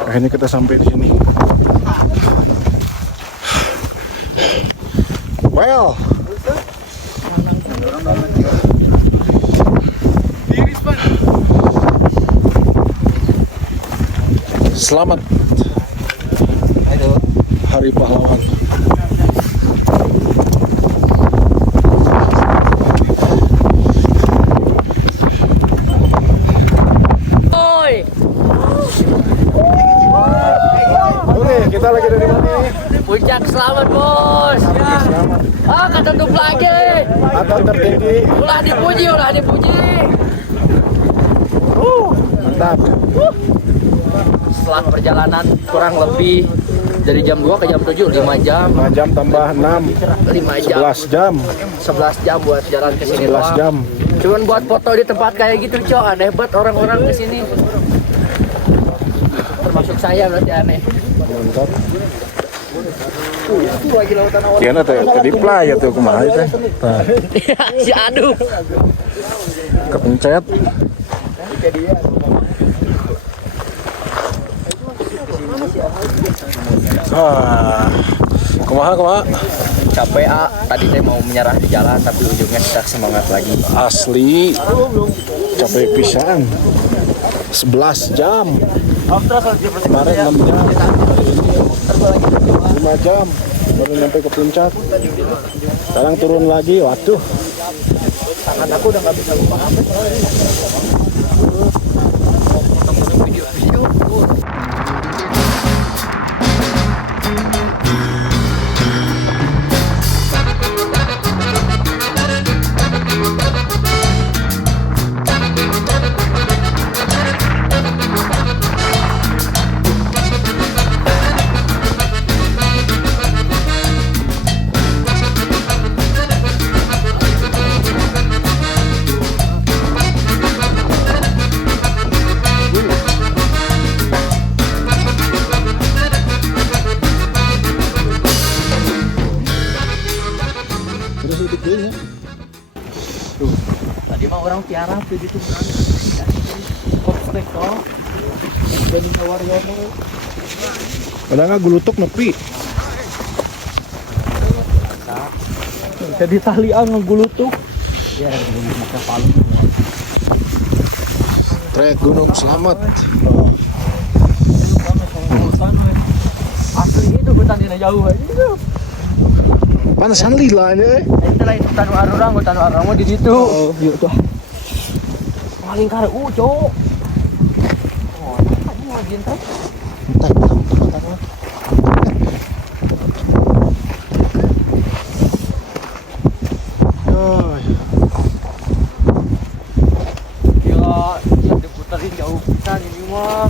Akhirnya kita sampai di sini. Well. Selamat Hari Pahlawan. Oke, kita lagi dari mana nih? Puncak Selamat, Bos. Selamat. Ketutup lagi. Atau tertinggi. Ulah dipuji. Mantap. Setelah perjalanan kurang lebih dari jam 2 ke jam 7, 5 jam. 5 jam tambah 6. 5 jam. 11 jam. 11 jam buat jalan ke sini 11 jam. Cuman buat foto di tempat kayak gitu, Cok. Aneh banget orang-orang ke sini. Termasuk saya berarti aneh. Mantap. Kiana tadi playa tuh kumaha teh. Si aduh. Kepencet. Kumaha. Capek, A. Tadi saya mau menyerah di jalan tapi ujungnya kita semangat lagi. Asli capek pisan. 11 jam. Kemarin 6 jam. 5 jam baru nyampe ke puncak. Sekarang turun lagi. Waduh. Tangan aku udah nggak bisa lupa HP. Tadi mah orang tiarap gitu kan. Padahal nggak gulutuk nepi. Jadi talian ngegulutuk. Ya, maka palu. Trek Gunung Selamat. Asli itu bertandingan jauh aja. Panasan lila ini. Itu lain tanu arurang mau di situ. Oh, iya tuh. Paling kare Cok. Oh, mau jintai. Entar. Ya diputerin jauh pisan ini mah.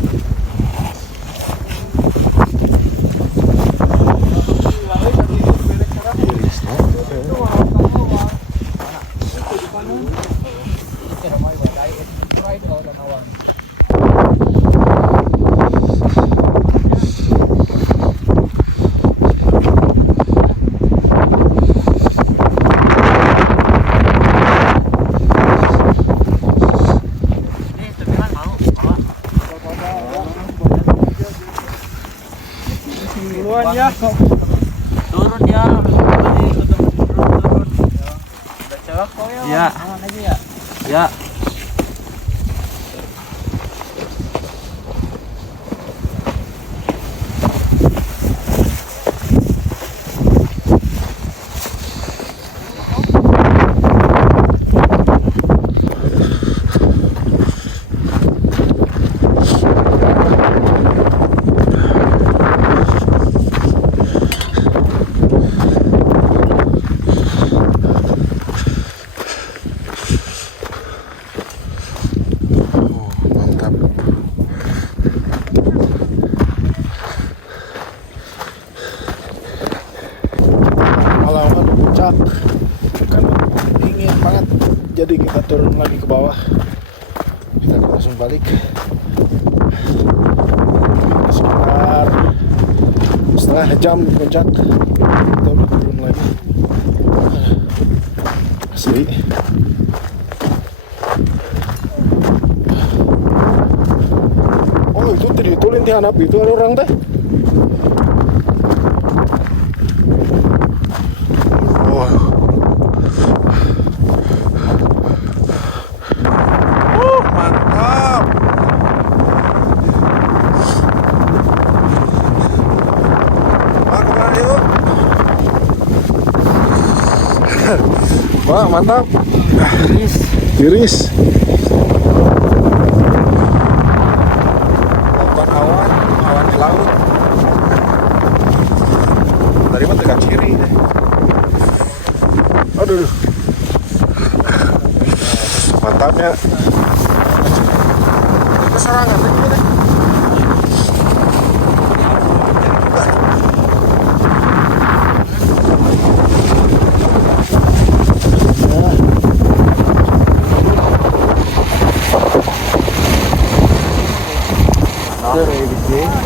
Turun ya. Iya. Ya. Mantap. Halaman puncak karena dingin banget, jadi kita turun lagi ke bawah. Kita akan langsung balik sekitar setengah jam di puncak. Kita udah turun lagi. Asli. Oh, itu tadi itu lintihan api itu ada orang teh. Wah. Mantap. Kemana yuk? Wah, mantap. Tiris. Awan di laut. Tadi mah tegak kiri deh. Aduh. Mantapnya. Itu serangan deh gimana?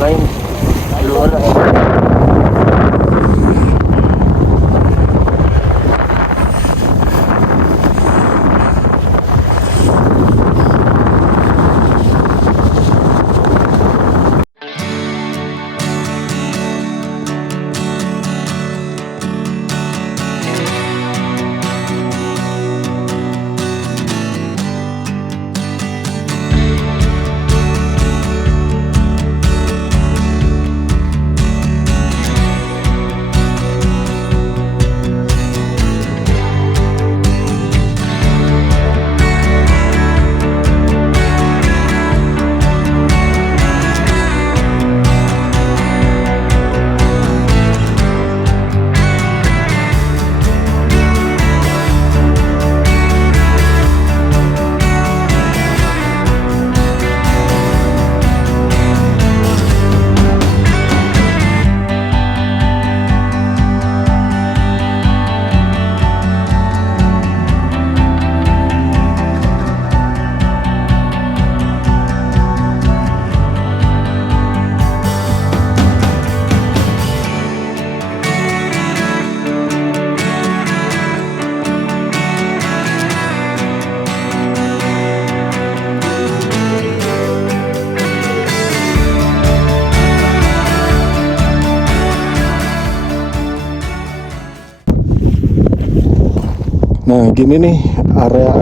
Lain luar. Nah, gini nih area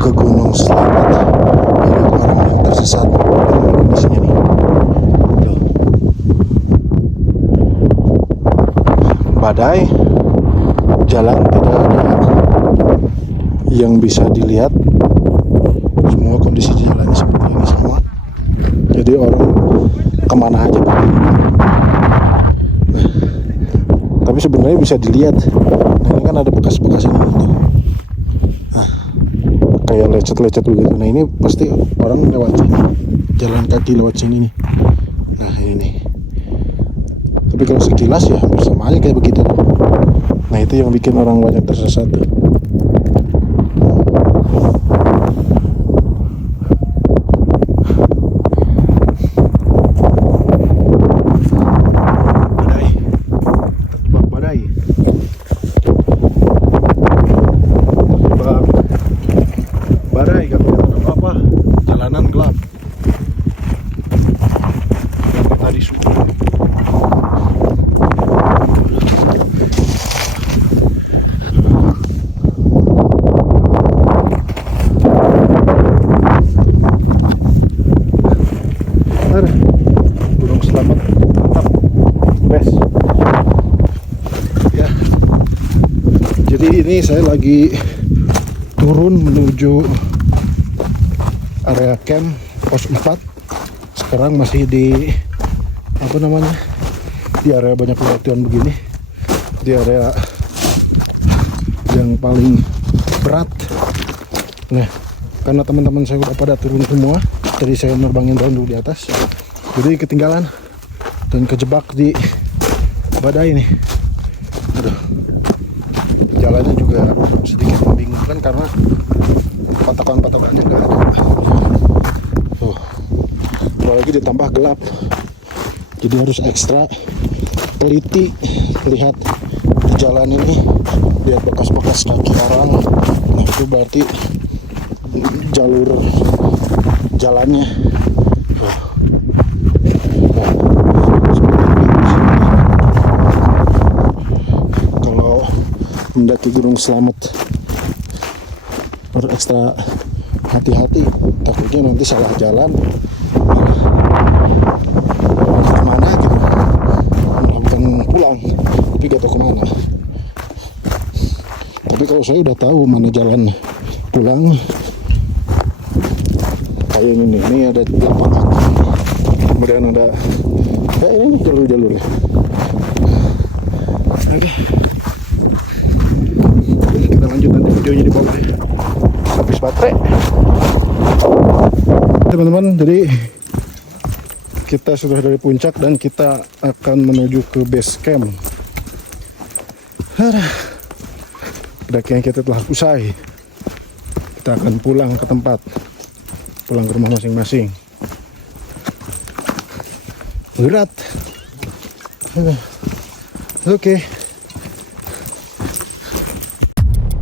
ke Gunung Selamat. Banyak orang yang tersesat dalam kondisinya nih. Tuh. Badai, jalan tidak ada yang bisa dilihat. Semua kondisi jalannya seperti ini sama. Jadi orang kemana aja pergi. Tapi sebenarnya bisa dilihat. Nah, ini kan ada bekas-bekas ini tuh. Nah, kayak lecet-lecet begitu. Nah, ini pasti orang lewat sini, jalan kaki lewat sini nih. Nah, ini nih. Tapi kalau sekilas ya hampir sama aja kayak begitu. Nah, itu yang bikin orang banyak tersesat tuh. Badai, gak kelihatan apa-apa, jalanan gelap. Yang tadi suku. Jadi ini saya lagi turun menuju area camp pos 4. Sekarang masih di apa namanya, di area banyak bebatuan begini, di area yang paling berat. Nah, karena teman-teman saya udah pada turun semua, tadi saya nerbangin drone dulu di atas, jadi ketinggalan dan kejebak di badai nih. Aduh, jalannya juga sedikit membingungkan karena patokan-patokannya nggak ada. Tuh, apalagi ditambah gelap, jadi harus ekstra teliti lihat di jalan ini, lihat bekas-bekas kaki orang. Nah, itu berarti jalur jalannya. Tuh. Kalau mendaki Gunung Slamet harus ekstra hati-hati, takutnya nanti salah jalan kemana gitu, malah bukan pulang tapi gak tahu kemana. Tapi kalau saya udah tahu mana jalan pulang, kayak ini ada lapak, kemudian ada ini jalur-jalurnya. Oke, kita lanjut nanti videonya di bawah. Habis baterai teman-teman. Jadi kita sudah dari puncak dan kita akan menuju ke base camp. Pendakian kita telah usai. Kita akan pulang ke tempat, pulang ke rumah masing-masing. Berat. Oke.